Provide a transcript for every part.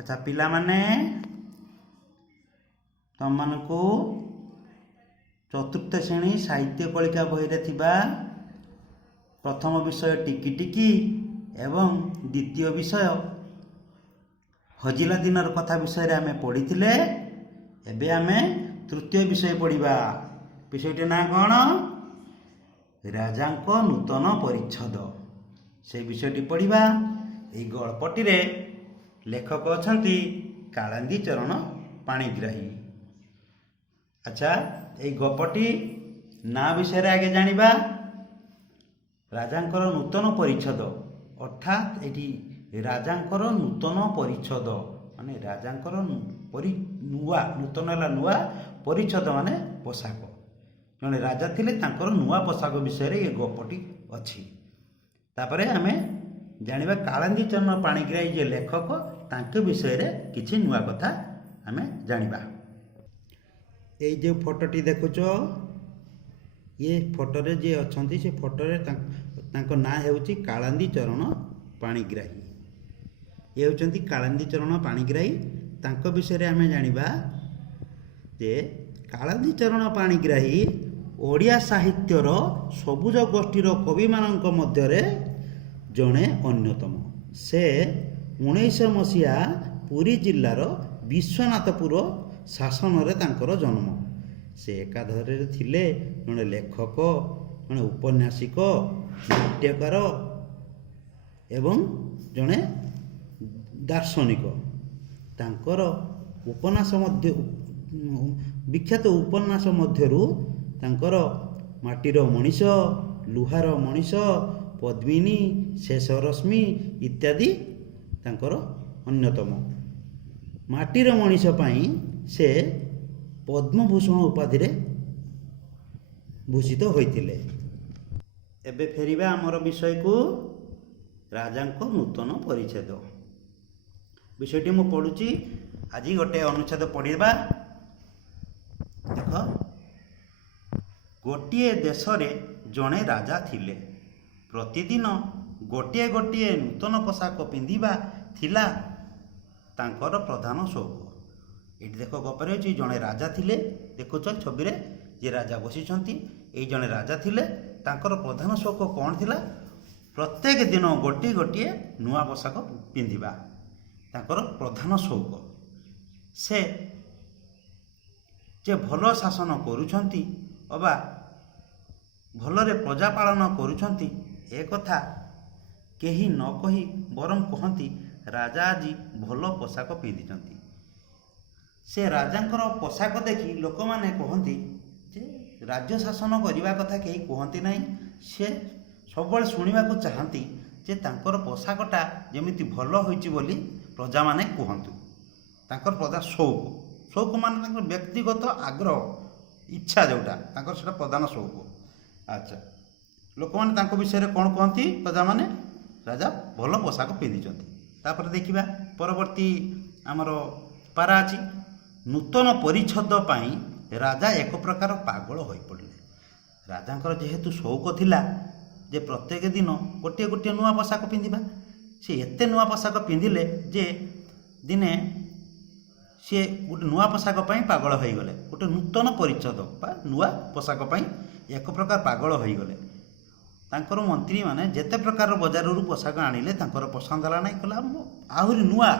अच्छा पिला माने तुम मानकु चतुर्थ श्रेणी साहित्य कलिका बही रे थिबा प्रथम विषय टिकी टिकी एवं द्वितीय विषय हजिला दिनर कथा विषय रे आमे पढ़िथिले। एबे आमे तृतीय विषय पढ़िबा। विषयटी ना कौन? राजांक नूतन परिच्छद। से विषयटी पढ़िबा। एई गल्पटी रे लेखक अछंती कालिंदी चरण पाणिग्राही। अच्छा एई गपटी ना विषय रे आगे जानिबा। राजांकर नूतन परिच्छद अर्थात एटी राजांकर नूतन परिच्छद माने राजांकर नुआ नूतन है नुआ परिच्छद माने पोशाक। जने राजा थिले तांकर नुआ पोशाक विषय रे ये गपटी अछि। तापरे आमे जानिबा कालिंदी चरण पाणिग्राही जे लेखक तांके विषय रे किछि नुआ कथा आमे जानिबा। ए जे फोटोटी देखुचो ये फोटो रे जे अछंती से फोटो रे तांको ना हेउची कालिंदी चरण पाणिग्राही। ये होचंती कालिंदी चरण पाणिग्राही। तांको विषय रे आमे जानिबा जे कालिंदी चरण पाणिग्राही ओडिया साहित्यर सबुज गोष्ठीर कवि मानक मध्य रे जणे अन्यतम। से 1900 मसीहा पुरी जिल्लार विश्वनाथपुर शासन रे तांकर जन्म। से एकाधारे थिले जणे लेखक, जणे उपन्यासिक, नाट्यकार एवं जणे दार्शनिक। तांकर उपन्यास मध्य विख्यात उपन्यास मध्यरु तांकर माटीर मनीष, लुहार मनीष, पद्मिनी, शेष रश्मि इत्यादि तांकर अन्यतम। माटीर मनीष पाई से पद्मभूषण उपाधि रे भूषित होइतिले। एबे फेरिबा हमर विषय को राजांको नूतन परिच्छेद। विषयटी मु पढुची। आज गोटे अनुच्छेद पढ़िबा। देख गोटिए देश रे जणे राजा थिले। प्रतिदिन गोटिए गोटिए नूतन पोशाक पिंधिबा थिला तांकर प्रधान शौक। एठी देख गपरे अछि जणे राजा थिले। देखुछ छवि रे जे राजा बसिछंती। एई जणे राजा थिले। तांकर प्रधान शौक कोन थिला? प्रत्येक दिन गोटिए गोटिए नुआ पोशाक पिंधिबा तांकर प्रधान शौक। से जे भल शासन करूछंती अबा भलरे प्रजा पालन करूछंती ए कथा केही न कही बरम कहंती राजा आजी भल पोशाक पिंधिछंती। से राजांकर पोशाक देखि लोक माने कहंती जे राज्य शासन करिबा कथा केही कहंती नाही। से सबले सुनिबा को चाहंती जे तांकर पोशाकटा जेमिति भल होइची बोली प्रजा माने कहंतु। तांकर प्रधान शौक। शौक माने तांकर व्यक्तिगत आग्रह इच्छा जोटा तांकर सेटा प्रधान शौक। अच्छा लोक माने तांको विषय रे कोन कहंती? प्रजा माने राजा भल पोशाक पिंधिचंती। तापर देखिबा परवर्ती हमर पारा अछि। नूतन परिच्छद पाई राजा एक प्रकार पागल होई पड़िले। राजांकर जेहेतु शौक थिला जे प्रत्येक दिन गोटे गोटे नुआ पोशाक पिंधिबा। से एते नुआ पोशाक पिंधिले जे दिने से गोटे नुआ पोशाक पाई पागल होई गले। गोटे नूतन परिच्छद बा नुआ पोशाक पाई एक प्रकार पागल होई गले। तांकर मंत्री माने जेते प्रकार बाजाररू पोशाक आनिले तांकर पसंद हला नाही। कहला आहुरी नुआ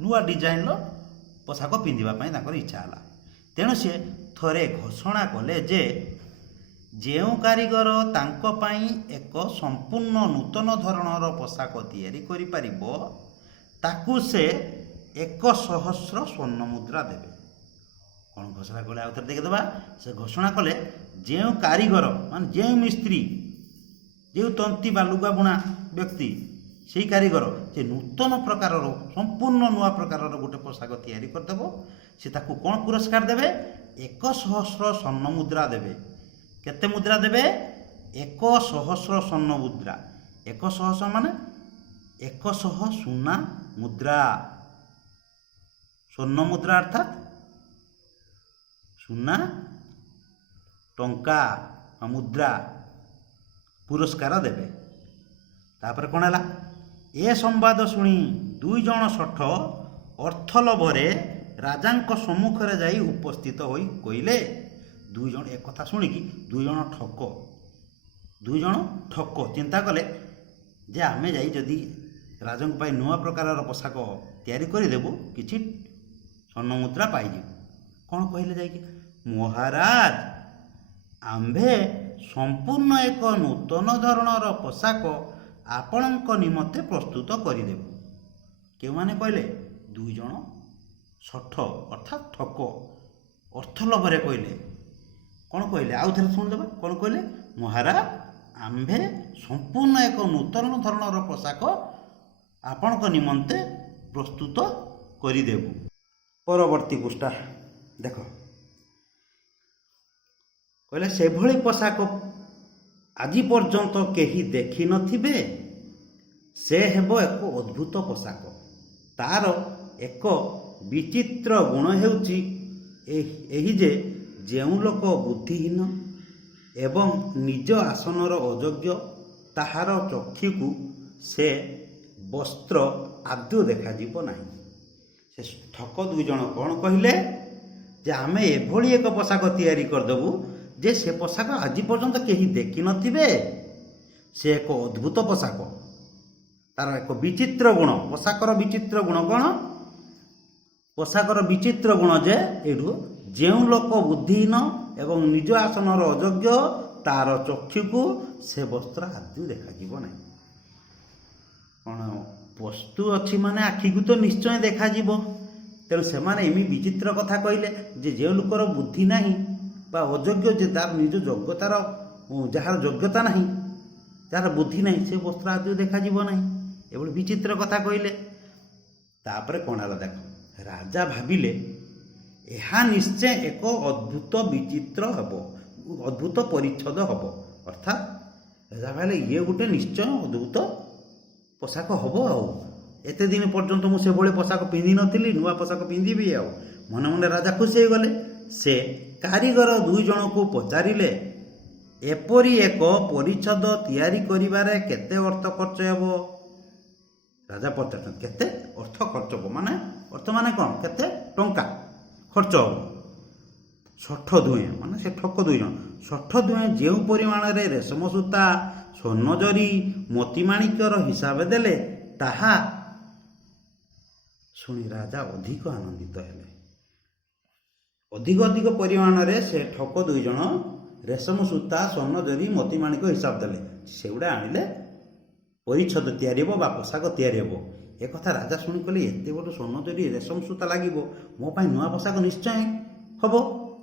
नुआ डिजाइन रो पोशाक पिंधिबा पाई तांकर इच्छा हला। तेणु से थरे घोषणा कले जे जेउ कारीगर तांको पाई एक संपूर्ण नूतन धरणर पोशाक तैयारी करि परिबो ताकू से 1,000 स्वर्ण मुद्रा देबे। कौन घोषणा कले आउथर देखि देबा। से घोषणा कले जेउ कारीगर माने जेउ मिस्त्री जेउ तंती बा लुगा बुणा व्यक्ति सेई कारीगर जे नूतन प्रकारर संपूर्ण नुआ प्रकारर गोटे पोशाक तैयारी करदेबो से ताकू कौन पुरस्कार देबे? 1,000 स्वर्ण मुद्रा देबे। केते मुद्रा देबे? 1,000 स्वर्ण मुद्रा। 100 माने 100 सुना मुद्रा। स्वर्ण मुद्रा अर्थात सुना टंका मुद्रा पुरस्कार देबे। तापर कोन हला? ए संवाद शुणी 2 जण शठ ଅର୍ଥ ଲୋଭରେ ରାଜାଙ୍କ ସମ୍ମୁଖରେ ଯାଇ ଉପସ୍ଥିତ ହୋଇ କହିଲେ। ଦୁଇଜଣ ଏକଥା ଶୁଣିକି ଦୁଇଜଣ ଠକ ଚିନ୍ତା କଲେ ଯେ ଆମେ ଯାଇ ଯଦି ରାଜାଙ୍କ ପାଇଁ ନୂଆ ପ୍ରକାରର ପୋଷାକ ତିଆରି କରିଦେବୁ କିଛି ସ୍ୱର୍ଣ୍ଣ ମୁଦ୍ରା ପାଇଯିବୁ। କ'ଣ କହିଲେ ଯାଇକି, ମହାରାଜ ଆମ୍ଭେ ସମ୍ପୂର୍ଣ୍ଣ ଏକ ନୂତନ ଧରଣର ପୋଷାକ ଆପଣଙ୍କ ନିମନ୍ତେ ପ୍ରସ୍ତୁତ କରିଦେବୁ। କେଉଁମାନେ କହିଲେ? ଦୁଇଜଣ ଶଠ ଅର୍ଥାତ୍ ଠକ ଅର୍ଥ ଲୋଭରେ କହିଲେ। କ'ଣ କହିଲେ? ଆଉ ଥରେ ଶୁଣିଦେବା। କ'ଣ କହିଲେ? ମହାରାଜ ଆମ୍ଭେ ସମ୍ପୂର୍ଣ୍ଣ ଏକ ନୂତନ ଧରଣର ପୋଷାକ ଆପଣଙ୍କ ନିମନ୍ତେ ପ୍ରସ୍ତୁତ କରିଦେବୁ। ପରବର୍ତ୍ତୀ ପୃଷ୍ଠା ଦେଖ, କହିଲେ ସେଭଳି ପୋଷାକ ଆଜି ପର୍ଯ୍ୟନ୍ତ କେହି ଦେଖିନଥିବେ। ସେ ହେବ ଏକ ଅଦ୍ଭୁତ ପୋଷାକ। ତାର ଏକ ବିଚିତ୍ର ଗୁଣ ହେଉଛି ଏହି ଯେ ଯେଉଁ ଲୋକ ବୁଦ୍ଧିହୀନ ଏବଂ ନିଜ ଆସନର ଅଯୋଗ୍ୟ ତାହାର ଚକ୍ଷୁକୁ ସେ ବସ୍ତ୍ର ଆଦୌ ଦେଖାଯିବ ନାହିଁ। ସେ ଠକ ଦୁଇଜଣ କ'ଣ କହିଲେ? ଯେ ଆମେ ଏଭଳି ଏକ ପୋଷାକ ତିଆରି କରିଦେବୁ ଯେ ସେ ପୋଷାକ ଆଜି ପର୍ଯ୍ୟନ୍ତ କେହି ଦେଖିନଥିବେ। ସେ ଏକ ଅଦ୍ଭୁତ ପୋଷାକ। ତାର ଏକ ବିଚିତ୍ର ଗୁଣ। ପୋଷାକର ବିଚିତ୍ର ଗୁଣ କ'ଣ? ପୋଷାକର ବିଚିତ୍ର ଗୁଣ ଯେ ଏଇଠୁ ଯେଉଁ ଲୋକ ବୁଦ୍ଧିହୀନ ଏବଂ ନିଜ ଆସନର ଅଯୋଗ୍ୟ ତାର ଚକ୍ଷୁକୁ ସେ ବସ୍ତ୍ର ଆଦୌ ଦେଖାଯିବ ନାହିଁ। କ'ଣ ବସ୍ତୁ ଅଛି ମାନେ ଆଖିକୁ ତ ନିଶ୍ଚୟ ଦେଖାଯିବ। ତେଣୁ ସେମାନେ ଏମିତି ବିଚିତ୍ର କଥା କହିଲେ ଯେ ଯେଉଁ ଲୋକର ବୁଦ୍ଧି ନାହିଁ ବା ଅଯୋଗ୍ୟ, ଯେ ତାର ନିଜ ଯୋଗ୍ୟତାର ଯାହାର ଯୋଗ୍ୟତା ନାହିଁ, ଯାହାର ବୁଦ୍ଧି ନାହିଁ, ସେ ବସ୍ତ୍ର ଆଦୌ ଦେଖାଯିବ ନାହିଁ। ଏଭଳି ବିଚିତ୍ର କଥା କହିଲେ। ତାପରେ କ'ଣ ହେଲା ଦେଖ, ରାଜା ଭାବିଲେ ଏହା ନିଶ୍ଚୟ ଏକ ଅଦ୍ଭୁତ ବିଚିତ୍ର ହେବ, ଅଦ୍ଭୁତ ପରିଚ୍ଛଦ ହେବ। ଅର୍ଥାତ୍ ରାଜା ଭାବିଲେ ଇଏ ଗୋଟେ ନିଶ୍ଚୟ ଅଦ୍ଭୁତ ପୋଷାକ ହେବ। ଆଉ ଏତେ ଦିନ ପର୍ଯ୍ୟନ୍ତ ମୁଁ ସେଭଳି ପୋଷାକ ପିନ୍ଧିନଥିଲି, ନୂଆ ପୋଷାକ ପିନ୍ଧିବି। ଆଉ ମନେ ମନେ ରାଜା ଖୁସି ହେଇଗଲେ। ସେ କାରିଗର ଦୁଇ ଜଣଙ୍କୁ ପଚାରିଲେ, ଏପରି ଏକ ପରିଚ୍ଛଦ ତିଆରି କରିବାରେ କେତେ ଅର୍ଥ ଖର୍ଚ୍ଚ ହେବ? ରାଜା ପଚାରୁଛନ୍ତି କେତେ ଅର୍ଥ ଖର୍ଚ୍ଚ ହେବ, ମାନେ ଅର୍ଥ ମାନେ କ'ଣ, କେତେ ଟଙ୍କା ଖର୍ଚ୍ଚ ହେବ? ଶଠ ଦୁହେଁ, ମାନେ ସେ ଠକ ଦୁଇଜଣ, ଶଠ ଦୁହେଁ ଯେଉଁ ପରିମାଣରେ ରେଶମ ସୂତା, ସ୍ୱର୍ଣ୍ଣ ଜରି, ମୋତିମାଣିକ୍ୟର ହିସାବ ଦେଲେ ତାହା ଶୁଣି ରାଜା ଅଧିକ ଆନନ୍ଦିତ ହେଲେ। ଅଧିକ ପରିମାଣରେ ସେ ଠକ ଦୁଇଜଣ ରେଶମ ସୂତା, ସ୍ୱର୍ଣ୍ଣ ଜରି, ମୋତିମାଣିକ୍ୟ ହିସାବ ଦେଲେ। ସେଗୁଡ଼ା ଆଣିଲେ ପରିଚ୍ଛଦ ତିଆରି ହେବ ବା ପୋଷାକ ତିଆରି ହେବ। ଏକଥା ରାଜା ଶୁଣି କହିଲେ, ଏତେ ବଡ଼ ସ୍ୱର୍ଣ୍ଣ ଜରି ରେଶମ ସୂତା ଲାଗିବ, ମୋ ପାଇଁ ନୂଆ ପୋଷାକ ନିଶ୍ଚୟ ହେବ।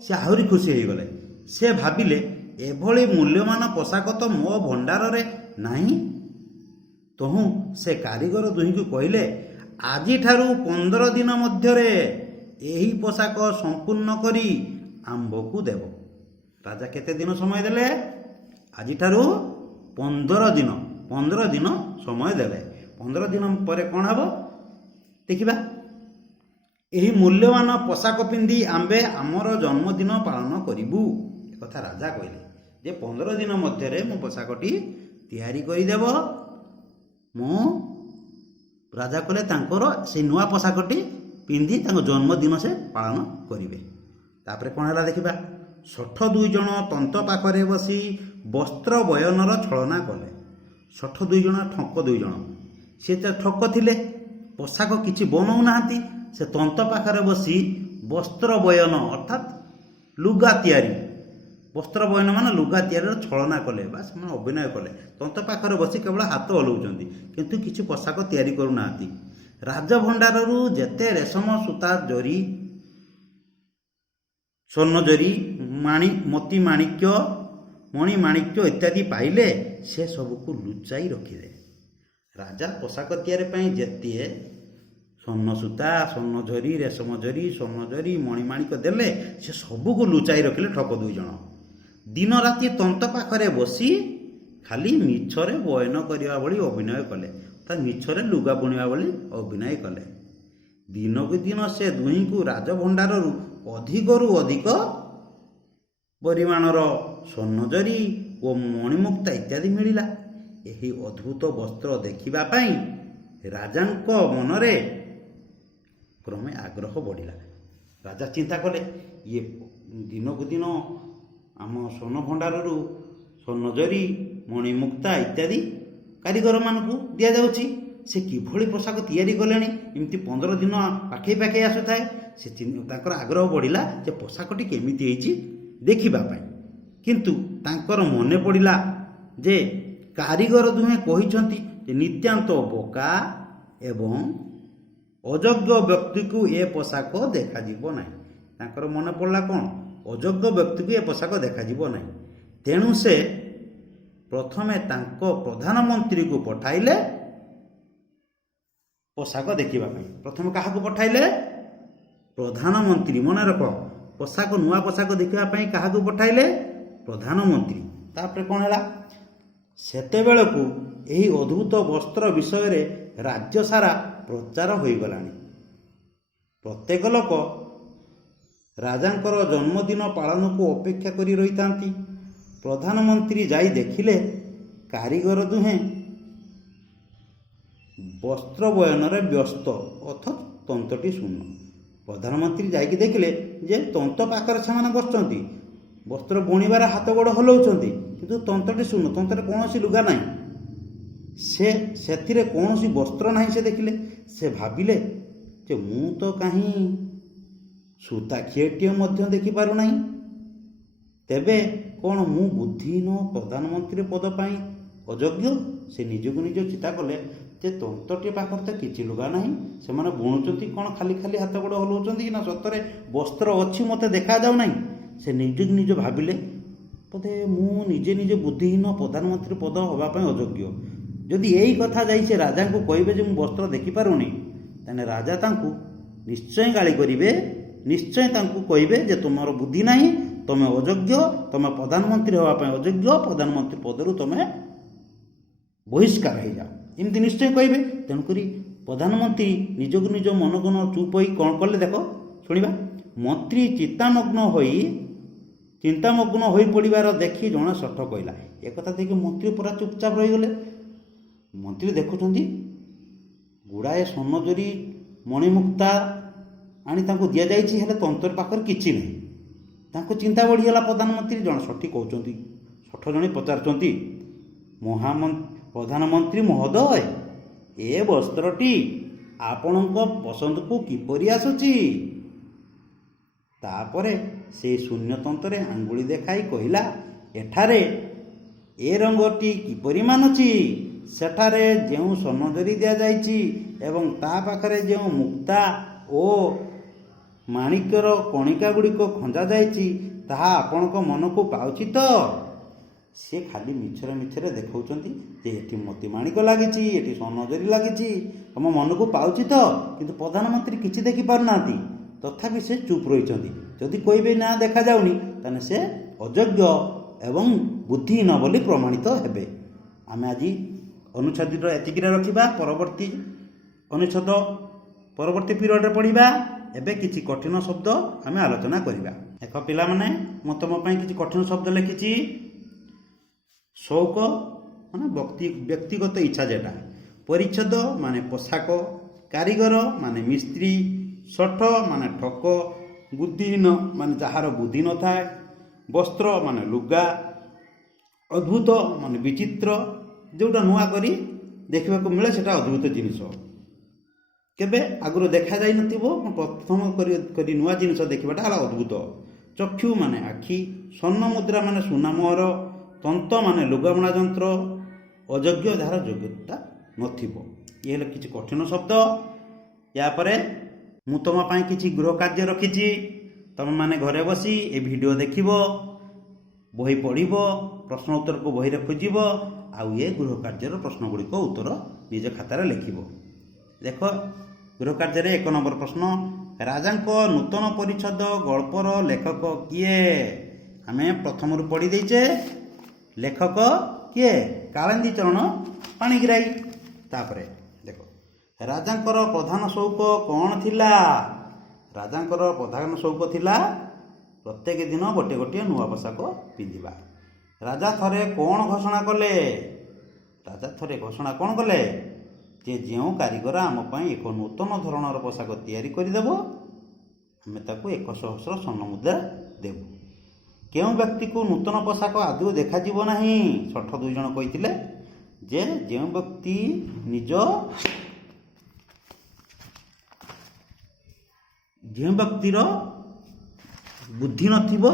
ସେ ଆହୁରି ଖୁସି ହେଇଗଲେ। ସେ ଭାବିଲେ ଏଭଳି ମୂଲ୍ୟବାନ ପୋଷାକ ତ ମୋ ଭଣ୍ଡାରରେ ନାହିଁ। ତହୁଁ ସେ କାରିଗର ଦୁହିଁଙ୍କୁ କହିଲେ, ଆଜିଠାରୁ 15 ଦିନ ମଧ୍ୟରେ ଏହି ପୋଷାକ ସମ୍ପୂର୍ଣ୍ଣ କରି ଆମ୍ଭକୁ ଦେବ। ରାଜା କେତେ ଦିନ ସମୟ ଦେଲେ? ଆଜିଠାରୁ 15 ଦିନ ସମୟ ଦେଲେ। 15 ଦିନ ପରେ କ'ଣ ହେବ ଦେଖିବା। ଏହି ମୂଲ୍ୟବାନ ପୋଷାକ ପିନ୍ଧି ଆମ୍ଭେ ଆମର ଜନ୍ମଦିନ ପାଳନ କରିବୁ। ଏକଥା ରାଜା କହିଲେ ଯେ 15 ଦିନ ମଧ୍ୟରେ ମୁଁ ପୋଷାକଟି ତିଆରି କରିଦେବ। ମୁଁ ରାଜା କହିଲେ ତାଙ୍କର ସେଇ ନୂଆ ପୋଷାକଟି ପିନ୍ଧି ତାଙ୍କ ଜନ୍ମଦିନ ସେ ପାଳନ କରିବେ। ତାପରେ କ'ଣ ହେଲା ଦେଖିବା। ଶଠ ଦୁଇଜଣ ତନ୍ତ ପାଖରେ ବସି ବସ୍ତ୍ର ବୟନର ଛଳନା କଲେ। ଶଠ ଦୁଇଜଣ ଠକ ଦୁଇଜଣ, ସେ ଠକ ଥିଲେ, ପୋଷାକ କିଛି ବନଉନାହାନ୍ତି। ସେ ତନ୍ତ ପାଖରେ ବସି ବସ୍ତ୍ର ବୟନ ଅର୍ଥାତ୍ ଲୁଗା ତିଆରି, ବସ୍ତ୍ର ବୟନ ମାନେ ଲୁଗା ତିଆରିର ଛଳନା କଲେ ବା ସେମାନେ ଅଭିନୟ କଲେ। ତନ୍ତ ପାଖରେ ବସି କେବଳ ହାତ ହଲଉଛନ୍ତି, କିନ୍ତୁ କିଛି ପୋଷାକ ତିଆରି କରୁନାହାନ୍ତି। ରାଜଭଣ୍ଡାରରୁ ଯେତେ ରେଶମ ସୂତା ଜରି, ସ୍ୱର୍ଣ୍ଣ ଜରି, ମୋତି ମାଣିକ୍ୟ, ମଣିମାଣିକ୍ୟ ଇତ୍ୟାଦି ପାଇଲେ ସେ ସବୁକୁ ଲୁଚାଇ ରଖିଲେ। ରାଜା ପୋଷାକ ତିଆରି ପାଇଁ ଯେତେ ସ୍ୱର୍ଣ୍ଣ ସୂତା, ସ୍ୱର୍ଣ୍ଣ ଜରି, ରେଶମ ଜରି, ସ୍ୱର୍ଣ୍ଣ ଜରି, ମଣିମାଣିକ୍ୟ ଦେଲେ ସେ ସବୁକୁ ଲୁଚାଇ ରଖିଲେ ଠକ ଦୁଇଜଣ। ଦିନ ରାତି ତନ୍ତ ପାଖରେ ବସି ଖାଲି ମିଛରେ ବୟନ କରିବା ଭଳି ଅଭିନୟ କଲେ, ତା ମିଛରେ ଲୁଗା ବୁଣିବା ଭଳି ଅଭିନୟ କଲେ। ଦିନକୁ ଦିନ ସେ ଦୁହିଁଙ୍କୁ ରାଜଭଣ୍ଡାରରୁ ଅଧିକରୁ ଅଧିକ ପରିମାଣର ସ୍ୱର୍ଣ୍ଣ ଜରି ଓ ମଣିମୁକ୍ତା ଇତ୍ୟାଦି ମିଳିଲା। ଏହି ଅଦ୍ଭୁତ ବସ୍ତ୍ର ଦେଖିବା ପାଇଁ ରାଜାଙ୍କ ମନରେ କ୍ରମେ ଆଗ୍ରହ ବଢ଼ିଲା। ରାଜା ଚିନ୍ତା କଲେ, ଇଏ ଦିନକୁ ଦିନ ଆମ ସ୍ୱର୍ଣ୍ଣ ଭଣ୍ଡାରରୁ ସ୍ୱର୍ଣ୍ଣଜରି, ମଣିମୁକ୍ତା ଇତ୍ୟାଦି କାରିଗରମାନଙ୍କୁ ଦିଆଯାଉଛି। ସେ କିଭଳି ପୋଷାକ ତିଆରି କଲେଣି, ଏମିତି 15 ଦିନ ପାଖେଇ ପାଖେଇ ଆସୁଥାଏ। ସେ ତାଙ୍କର ଆଗ୍ରହ ବଢ଼ିଲା ଯେ ପୋଷାକଟି କେମିତି ହେଇଛି ଦେଖିବା ପାଇଁ। କିନ୍ତୁ ତାଙ୍କର ମନେ ପଡ଼ିଲା ଯେ କାରିଗର ଦୁହେଁ କହିଛନ୍ତି ଯେ ନିତ୍ୟାନ୍ତ ବୋକା ଏବଂ ଅଯୋଗ୍ୟ ବ୍ୟକ୍ତିକୁ ଏ ପୋଷାକ ଦେଖାଯିବ ନାହିଁ। ତାଙ୍କର ମନେ ପଡ଼ିଲା କ'ଣ, ଅଯୋଗ୍ୟ ବ୍ୟକ୍ତିକୁ ଏ ପୋଷାକ ଦେଖାଯିବ ନାହିଁ। ତେଣୁ ସେ ପ୍ରଥମେ ତାଙ୍କ ପ୍ରଧାନମନ୍ତ୍ରୀକୁ ପଠାଇଲେ ପୋଷାକ ଦେଖିବା ପାଇଁ। ପ୍ରଥମେ କାହାକୁ ପଠାଇଲେ? ପ୍ରଧାନମନ୍ତ୍ରୀ। ମନେ ରଖ, ପୋଷାକ, ନୂଆ ପୋଷାକ ଦେଖିବା ପାଇଁ କାହାକୁ ପଠାଇଲେ? ପ୍ରଧାନମନ୍ତ୍ରୀ। ତାପରେ କ'ଣ ହେଲା? ସେତେବେଳକୁ ଏହି ଅଦ୍ଭୁତ ବସ୍ତ୍ର ବିଷୟରେ ରାଜ୍ୟ ସାରା ପ୍ରଚାର ହୋଇଗଲାଣି। ପ୍ରତ୍ୟେକ ଲୋକ ରାଜାଙ୍କର ଜନ୍ମଦିନ ପାଳନକୁ ଅପେକ୍ଷା କରି ରହିଥାନ୍ତି। ପ୍ରଧାନମନ୍ତ୍ରୀ ଯାଇ ଦେଖିଲେ କାରିଗର ଦୁହେଁ ବସ୍ତ୍ର ବୟନରେ ବ୍ୟସ୍ତ, ଅଥଚ ତନ୍ତଟି ଶୂନ୍ୟ। ପ୍ରଧାନମନ୍ତ୍ରୀ ଯାଇକି ଦେଖିଲେ ଯେ ତନ୍ତ ପାଖରେ ସେମାନେ ବସିଛନ୍ତି, ବସ୍ତ୍ର ବୁଣିବାରେ ହାତ ଗୋଡ଼ ହଲାଉଛନ୍ତି, କିନ୍ତୁ ତନ୍ତଟି ଶୂନ୍ୟ, ତନ୍ତରେ କୌଣସି ଲୁଗା ନାହିଁ, ସେଥିରେ କୌଣସି ବସ୍ତ୍ର ନାହିଁ। ସେ ଦେଖିଲେ, ସେ ଭାବିଲେ ଯେ ମୁଁ ତ କାହିଁ ସୂତାଖିଏଟିଏ ମଧ୍ୟ ଦେଖିପାରୁନାହିଁ। ତେବେ କ'ଣ ମୁଁ ବୁଦ୍ଧିହୀନ ପ୍ରଧାନମନ୍ତ୍ରୀ ପଦ ପାଇଁ ଅଯୋଗ୍ୟ? ସେ ନିଜକୁ ନିଜ ଚିନ୍ତା କଲେ ଯେ ତନ୍ତଟିଏ ପାଖରେ ତ କିଛି ଲୁଗା ନାହିଁ, ସେମାନେ ବୁଣୁଛନ୍ତି କ'ଣ ଖାଲି ଖାଲି ହାତ ଗୋଡ଼ ହଲାଉଛନ୍ତି କି ନା ସତରେ ବସ୍ତ୍ର ଅଛି ମୋତେ ଦେଖାଯାଉ ନାହିଁ। ସେ ନିଜକୁ ନିଜ ଭାବିଲେ ବୋଧେ ମୁଁ ନିଜେ ବୁଦ୍ଧିହୀନ ପ୍ରଧାନମନ୍ତ୍ରୀ ପଦ ହେବା ପାଇଁ ଅଯୋଗ୍ୟ। ଯଦି ଏଇ କଥା ଯାଇ ସେ ରାଜାଙ୍କୁ କହିବେ ଯେ ମୁଁ ବସ୍ତ୍ର ଦେଖିପାରୁନି, ତାହେଲେ ରାଜା ତାଙ୍କୁ ନିଶ୍ଚୟ ଗାଳି କରିବେ, ନିଶ୍ଚୟ ତାଙ୍କୁ କହିବେ ଯେ ତୁମର ବୁଦ୍ଧି ନାହିଁ, ତୁମେ ଅଯୋଗ୍ୟ, ତୁମେ ପ୍ରଧାନମନ୍ତ୍ରୀ ହେବା ପାଇଁ ଅଯୋଗ୍ୟ, ପ୍ରଧାନମନ୍ତ୍ରୀ ପଦରୁ ତୁମେ ବହିଷ୍କାର ହେଇଯାଅ, ଏମିତି ନିଶ୍ଚୟ କହିବେ। ତେଣୁକରି ପ୍ରଧାନମନ୍ତ୍ରୀ ନିଜକୁ ନିଜ ମନକୁ ଚୁପ୍ ହୋଇ କ'ଣ କଲେ ଦେଖ, ଶୁଣିବା। ମନ୍ତ୍ରୀ ଚିନ୍ତାମଗ୍ନ ହୋଇ ପଡ଼ିବାର ଦେଖି ଜଣେ ଶଠ କହିଲା। ଏକଥା ଦେଖି ମନ୍ତ୍ରୀ ପୁରା ଚୁପଚାପ ରହିଗଲେ। ମନ୍ତ୍ରୀ ଦେଖୁଛନ୍ତି ଗୁଡ଼ାଏ ସ୍ୱର୍ଣ୍ଣଜରି, ମଣିମୁକ୍ତା ଆଣି ତାଙ୍କୁ ଦିଆଯାଇଛି, ହେଲେ ତନ୍ତର ପାଖରେ କିଛି ନାହିଁ। ତାଙ୍କୁ ଚିନ୍ତା ବଢ଼ିଗଲା। ପ୍ରଧାନମନ୍ତ୍ରୀ ଜଣେ ଷଠି କହୁଛନ୍ତି, ଷଠ ଜଣେ ପଚାରୁଛନ୍ତି, ପ୍ରଧାନମନ୍ତ୍ରୀ ମହୋଦୟ, ଏ ବସ୍ତ୍ରଟି ଆପଣଙ୍କ ପସନ୍ଦକୁ କିପରି ଆସୁଛି? ତାପରେ ସେ ଶୂନ୍ୟତନ୍ତରେ ଆଙ୍ଗୁଳି ଦେଖାଇ କହିଲା, ଏଠାରେ ଏ ରଙ୍ଗଟି କିପରି ମାନୁଛି? ସେଠାରେ ଯେଉଁ ସ୍ୱର୍ଣ୍ଣଜରି ଦିଆଯାଇଛି ଏବଂ ତା ପାଖରେ ଯେଉଁ ମୁକ୍ତା ଓ ମାଣିକ୍ୟର କଣିକା ଗୁଡ଼ିକ ଖଞ୍ଜା ଯାଇଛି, ତାହା ଆପଣଙ୍କ ମନକୁ ପାଉଛି ତ? ସେ ଖାଲି ମିଛରେ ଦେଖାଉଛନ୍ତି ଯେ ଏଠି ମୋତି ମାଣିକ ଲାଗିଛି, ଏଠି ସ୍ୱର୍ଣ୍ଣଜରି ଲାଗିଛି, ତମ ମନକୁ ପାଉଛି ତ? କିନ୍ତୁ ପ୍ରଧାନମନ୍ତ୍ରୀ କିଛି ଦେଖିପାରୁନାହାନ୍ତି, ତଥାପି ସେ ଚୁପ୍ ରହିଛନ୍ତି। ଯଦି କହିବେ ନା ଦେଖାଯାଉନି, ତାହେଲେ ସେ ଅଯୋଗ୍ୟ ଏବଂ ବୁଦ୍ଧିହୀନ ବୋଲି ପ୍ରମାଣିତ ହେବେ। ଆମେ ଆଜି ଅନୁଚ୍ଛେଦର ଏତିକିରେ ରଖିବା, ପରବର୍ତ୍ତୀ ଅନୁଚ୍ଛେଦ ପରବର୍ତ୍ତୀ ପିରିୟଡ଼ରେ ପଢ଼ିବା। ଏବେ କିଛି କଠିନ ଶବ୍ଦ ଆମେ ଆଲୋଚନା କରିବା। ଦେଖ ପିଲାମାନେ, ମୁଁ ତୁମ ପାଇଁ କିଛି କଠିନ ଶବ୍ଦ ଲେଖିଛି। ସଉକ ମାନେ ବ୍ୟକ୍ତିଗତ ଇଚ୍ଛା ଯେଟା, ପରିଚ୍ଛଦ ମାନେ ପୋଷାକ, କାରିଗର ମାନେ ମିସ୍ତ୍ରୀ, ଶଠ ମାନେ ଠକ, ବୁଦ୍ଧିହୀନ ମାନେ ଯାହାର ବୁଦ୍ଧି ନଥାଏ, ବସ୍ତ୍ର ମାନେ ଲୁଗା, ଅଦ୍ଭୁତ ମାନେ ବିଚିତ୍ର, ଯେଉଁଟା ନୂଆ କରି ଦେଖିବାକୁ ମିଳେ ସେଟା ଅଦ୍ଭୁତ ଜିନିଷ, କେବେ ଆଗରୁ ଦେଖାଯାଇନଥିବ, ପ୍ରଥମ କରି ନୂଆ ଜିନିଷ ଦେଖିବାଟା ହେଲା ଅଦ୍ଭୁତ। ଚକ୍ଷୁ ମାନେ ଆଖି, ସ୍ୱର୍ଣ୍ଣ ମୁଦ୍ରା ମାନେ ସୁନା ମୋହର, ତନ୍ତ ମାନେ ଲୁଗାବୁଣା ଯନ୍ତ୍ର, ଅଯୋଗ୍ୟ ଯାହାର ଯୋଗ୍ୟତା ନଥିବ। ଇଏ ହେଲେ କିଛି କଠିନ ଶବ୍ଦ। ୟାପରେ ମୁଁ ତୁମ ପାଇଁ କିଛି ଗୃହ କାର୍ଯ୍ୟ ରଖିଛି। ତୁମେମାନେ ଘରେ ବସି ଏ ଭିଡ଼ିଓ ଦେଖିବ, ବହି ପଢ଼ିବ, ପ୍ରଶ୍ନ ଉତ୍ତରକୁ ବହିରେ ଖୋଜିବ, ଆଉ ଏ ଗୃହ କାର୍ଯ୍ୟର ପ୍ରଶ୍ନ ଗୁଡ଼ିକ ଉତ୍ତର ନିଜ ଖାତାରେ ଲେଖିବ। ଦେଖ ଗୃହ କାର୍ଯ୍ୟରେ 1 ନମ୍ବର ପ୍ରଶ୍ନ, ରାଜାଙ୍କ ନୂତନ ପରିଚ୍ଛଦ ଗଳ୍ପର ଲେଖକ କିଏ? ଆମେ ପ୍ରଥମରୁ ପଢ଼ି ଦେଇଛେ। ଲେଖକ କିଏ? କାଳିନ୍ଦୀ ଚରଣ ପାଣିଗ୍ରାହୀ। ତାପରେ ଦେଖ, ରାଜାଙ୍କର ପ୍ରଧାନ ସଉକ କ'ଣ ଥିଲା? ରାଜାଙ୍କର ପ୍ରଧାନ ସଉକ ଥିଲା ପ୍ରତ୍ୟେକ ଦିନ ଗୋଟିଏ ନୂଆ ପୋଷାକ ପିନ୍ଧିବା। ରାଜା ଥରେ କ'ଣ ଘୋଷଣା କଲେ? ରାଜା ଥରେ ଘୋଷଣା କ'ଣ କଲେ ଯେ ଯେଉଁ କାରିଗର ଆମ ପାଇଁ ଏକ ନୂତନ ଧରଣର ପୋଷାକ ତିଆରି କରିଦେବ ଆମେ ତାକୁ 100 ସ୍ୱର୍ଣ୍ଣ ମୁଦ୍ରା ଦେବୁ। କେଉଁ ବ୍ୟକ୍ତିକୁ ନୂତନ ପୋଷାକ ଆଦୌ ଦେଖାଯିବ ନାହିଁ? ଶଠ 2 ଜଣ କହିଥିଲେ ଯେ ଯେଉଁ ବ୍ୟକ୍ତି ଯେଉଁ ବ୍ୟକ୍ତିର ବୁଦ୍ଧି ନଥିବ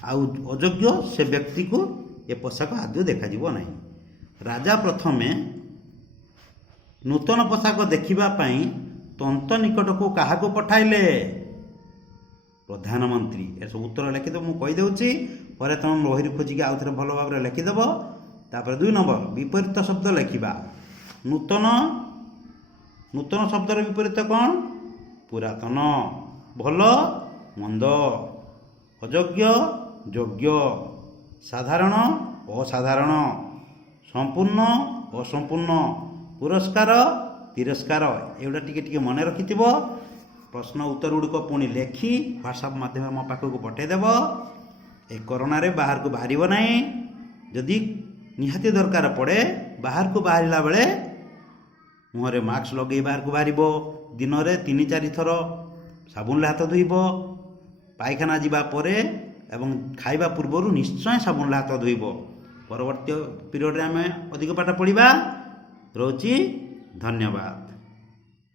ଆଉ ଅଯୋଗ୍ୟ ସେ ବ୍ୟକ୍ତିକୁ ଏ ପୋଷାକ ଆଦୌ ଦେଖାଯିବ ନାହିଁ। ରାଜା ପ୍ରଥମେ ନୂତନ ପୋଷାକ ଦେଖିବା ପାଇଁ ତନ୍ତ ନିକଟକୁ କାହାକୁ ପଠାଇଲେ? ପ୍ରଧାନମନ୍ତ୍ରୀ। ଏସବୁ ଉତ୍ତର ଲେଖିଦେବ, ମୁଁ କହିଦେଉଛି, ପରେ ତୁମେ ବହିରୁ ଖୋଜିକି ଆଉ ଥରେ ଭଲ ଭାବରେ ଲେଖିଦେବ। ତାପରେ 2 ନମ୍ବର ବିପରୀତ ଶବ୍ଦ ଲେଖିବା। ନୂତନ ଶବ୍ଦର ବିପରୀତ କ'ଣ? ପୁରାତନ। ଭଲ ମନ୍ଦ, ଅଯୋଗ୍ୟ ଯୋଗ୍ୟ, ସାଧାରଣ ଅସାଧାରଣ, ସମ୍ପୂର୍ଣ୍ଣ ଅସମ୍ପୂର୍ଣ୍ଣ, ପୁରସ୍କାର ତିରସ୍କାର। ଏଗୁଡ଼ା ଟିକେ ଟିକେ ମନେ ରଖିଥିବ। ପ୍ରଶ୍ନ ଉତ୍ତର ଗୁଡ଼ିକ ପୁଣି ଲେଖି ହ୍ୱାଟ୍ସଆପ୍ ମାଧ୍ୟମରେ ମୋ ପାଖକୁ ପଠାଇଦେବ। ଏ କରୋନାରେ ବାହାରକୁ ବାହାରିବ ନାହିଁ। ଯଦି ନିହାତି ଦରକାର ପଡ଼େ ବାହାରକୁ ବାହାରିଲା ବେଳେ ମୁହଁରେ ମାସ୍କ ଲଗାଇ ବାହାରକୁ ବାହାରିବ। ଦିନରେ 3-4 ଥର ସାବୁନରେ ହାତ ଧୋଇବ। ପାଇଖାନା ଯିବା ପରେ ଏବଂ ଖାଇବା ପୂର୍ବରୁ ନିଶ୍ଚୟ ସାବୁନରେ ହାତ ଧୋଇବ। ପରବର୍ତ୍ତୀ ପିରିୟଡ଼ରେ ଆମେ ଅଧିକ ପାଠ ପଢ଼ିବା। ରହୁଛି, ଧନ୍ୟବାଦ।